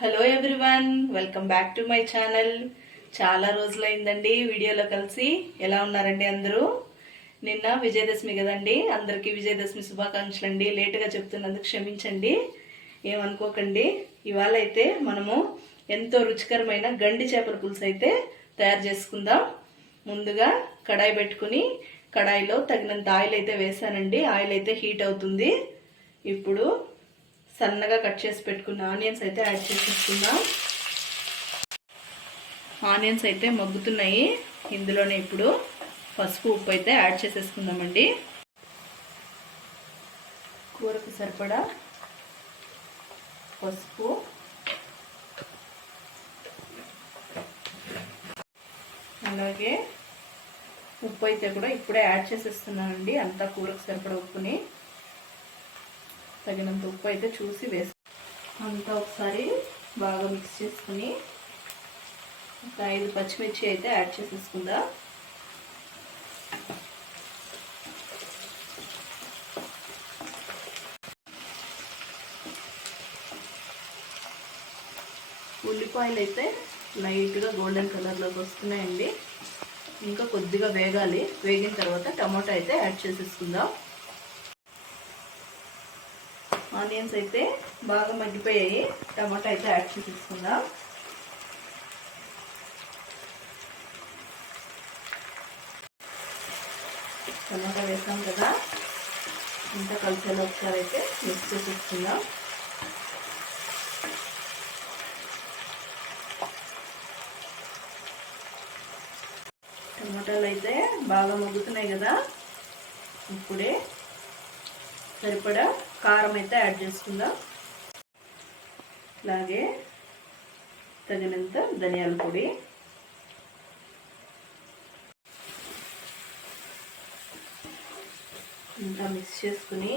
Hello everyone, welcome back to my channel. చాలా రోజులైందండి వీడియోలో కలిసి. ఎలా ఉన్నారండి అందరూ? నిన్న విజయదశమి కదండి, అందరికీ విజయదశమి శుభాకాంక్షలు అండి. లేటుగా చెప్తున్నందుకు క్షమించండి, ఏమనుకోకండి. ఇవాళ అయితే మనము ఎంతో రుచికరమైన గండి చేపల పులుసు అయితే తయారు చేసుకుందాం. ముందుగా కడాయి పెట్టుకుని కడాయిలో తగినంత ఆయిల్ అయితే వేసానండి. ఆయిల్ అయితే హీట్ అవుతుంది. ఇప్పుడు సన్నగా కట్ చేసి పెట్టుకున్న ఆనియన్స్ అయితే యాడ్ చేసేసుకుందాం. ఆనియన్స్ అయితే మగ్గుతున్నాయి. ఇందులోనే ఇప్పుడు పసుపు, ఉప్పు అయితే యాడ్ చేసేసుకుందామండి. కూరకు సరిపడా పసుపు, అలాగే ఉప్పు అయితే కూడా ఇప్పుడే యాడ్ చేసేస్తున్నానండి. అంతా కూరకు సరిపడా ఉప్పుని, తగినంత ఉప్పు అయితే చూసి వేసి అంతా ఒకసారి బాగా మిక్స్ చేసుకుని ఒక 5 పచ్చిమిర్చి అయితే యాడ్ చేసేసుకుందా. ఉల్లిపాయలు అయితే లైట్గా గోల్డెన్ కలర్లోకి వస్తున్నాయండి. ఇంకా కొద్దిగా వేగాలి. వేగిన తర్వాత టమాటా అయితే యాడ్ చేసేసుకుందాం. ఆనియన్స్ అయితే బాగా మగ్గిపోయాయి. టమాటా అయితే యాడ్ చేసేసుకుందాం. టమాటా వేసాం కదా, ఇంత కలిసేలా ఒకసారి అయితే మిక్స్ చేసేసుకుందాం. టమాటాలు అయితే బాగా మగ్గుతున్నాయి కదా, ఇప్పుడే సరిపడా కారం అయితే యాడ్ చేసుకుందాం. అలాగే తగినంత ధనియాల పొడి, ఇంకా మిక్స్ చేసుకుని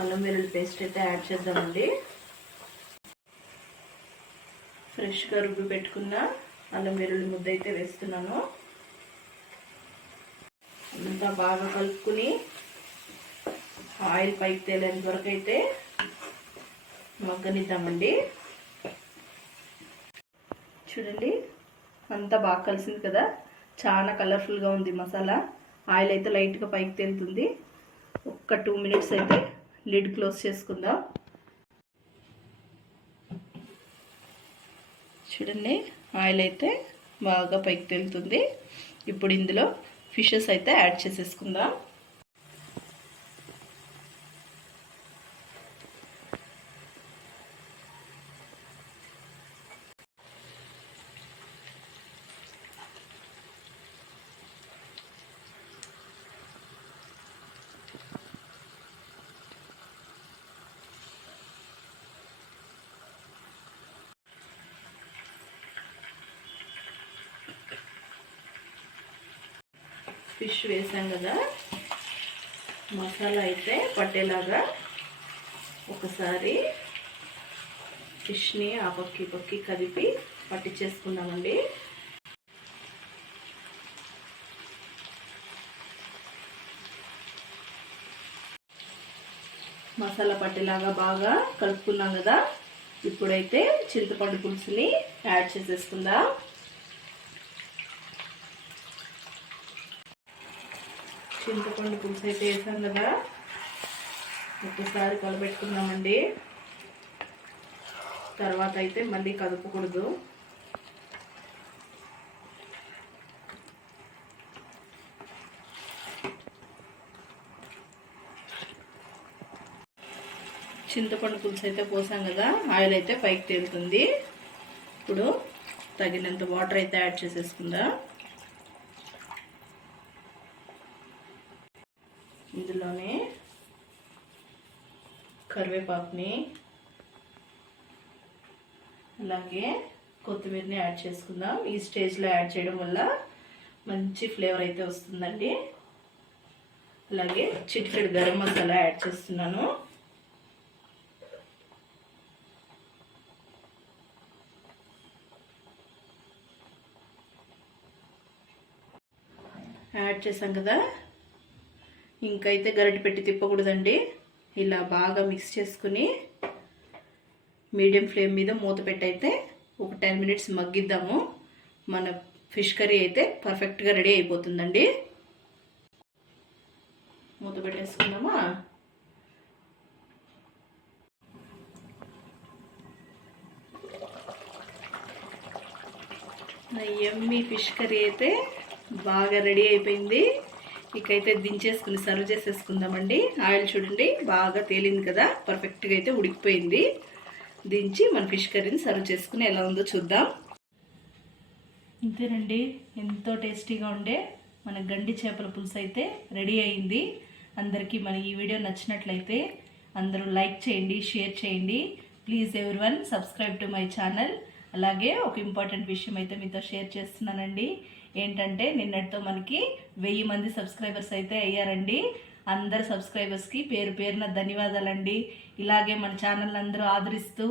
అల్లం వెల్లుల్లి పేస్ట్ అయితే యాడ్ చేద్దామండి. ఫ్రెష్గా రుబ్బి పెట్టుకున్న అల్లం వెల్లుల్లి ముద్ద అయితే వేస్తున్నాను. అంతా బాగా కలుపుకుని ఆయిల్ పైకి తేలేంత వరకు అయితే మగ్గనిద్దామండి. చూడండి, అంతా బాగా కలిసింది కదా, చాలా కలర్ఫుల్గా ఉంది మసాలా. ఆయిల్ అయితే లైట్గా పైకి తేలుతుంది. ఒక్క 2 మినిట్స్ అయితే లిడ్ క్లోజ్ చేసుకుందాం. చూడండి, ఆయిల్ అయితే బాగా పైకి తేలుతుంది. ఇప్పుడు ఇందులో ఫిషెస్ అయితే యాడ్ చేసేసుకుందాం. ఫిష్ వేసాం కదా, మసాలా అయితే పట్టేలాగా ఒకసారి ఫిష్ని ఆ పక్కి కదిపి పట్టించేసుకుందామండి. మసాలా పట్టేలాగా బాగా కలుపుకున్నాం కదా, ఇప్పుడైతే చింతపండు పులుసుని యాడ్ చేసేసుకుందాం. చింతపండు పులుసు అయితే వేసాం కదా, ఒకసారి కలపెట్టుకుందామండి. తర్వాత అయితే మళ్ళీ కదపకూడదు. చింతపండు పులుసు అయితే పోసాం కదా, ఆయిల్ అయితే పైకి తేలుతుంది. ఇప్పుడు తగినంత వాటర్ అయితే యాడ్ చేసేసుకుందాం. ఇందులోనే కరివేపాకుని, అలాగే కొత్తిమీరని యాడ్ చేసుకుందాం. ఈ స్టేజ్లో యాడ్ చేయడం వల్ల మంచి ఫ్లేవర్ అయితే వస్తుందండి. అలాగే చిటికెడు గరం మసాలా యాడ్ చేస్తున్నాను. యాడ్ చేసాం కదా, ఇంకైతే గరిటె పెట్టి తిప్పకూడదండి. ఇలా బాగా మిక్స్ చేసుకుని మీడియం ఫ్లేమ్ మీద మూత పెట్టయితే ఒక 10 మినిట్స్ మగ్గిద్దాము. మన ఫిష్ కర్రీ అయితే పర్ఫెక్ట్గా రెడీ అయిపోతుందండి. మూత పెట్టేసుకుందామా. యమ్మీ ఫిష్ కర్రీ అయితే బాగా రెడీ అయిపోయింది. ఇకైతే దించేసుకుని సర్వ్ చేసేసుకుందామండి. ఆయిల్ చూడండి బాగా తేలింది కదా, పర్ఫెక్ట్గా అయితే ఉడికిపోయింది. దించి మన ఫిష్ కర్రీని సర్వ్ చేసుకుని ఎలా ఉందో చూద్దాం. ఇంతేనండి, ఎంతో టేస్టీగా ఉండే మన గండి చేపల పులుసు అయితే రెడీ అయింది. అందరికీ మన ఈ వీడియో నచ్చినట్లయితే అందరూ లైక్ చేయండి, షేర్ చేయండి. Please everyone subscribe to my channel. అలాగే ఒక ఇంపార్టెంట్ విషయం అయితే మీతో షేర్ చేస్తున్నానండి. ఏంటంటే నిన్నటితో మనకి 1000 మంది సబ్స్క్రైబర్స్ అయితే అయ్యారండి. అందరు సబ్స్క్రైబర్స్కి పేరు పేరున ధన్యవాదాలండి. ఇలాగే మన ఛానల్ అందరూ ఆదరిస్తూ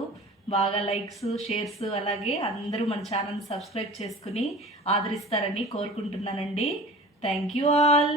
బాగా లైక్స్, షేర్స్, అలాగే అందరూ మన ఛానల్ని సబ్స్క్రైబ్ చేసుకుని ఆదరిస్తారని కోరుకుంటున్నానండి. Thank you all.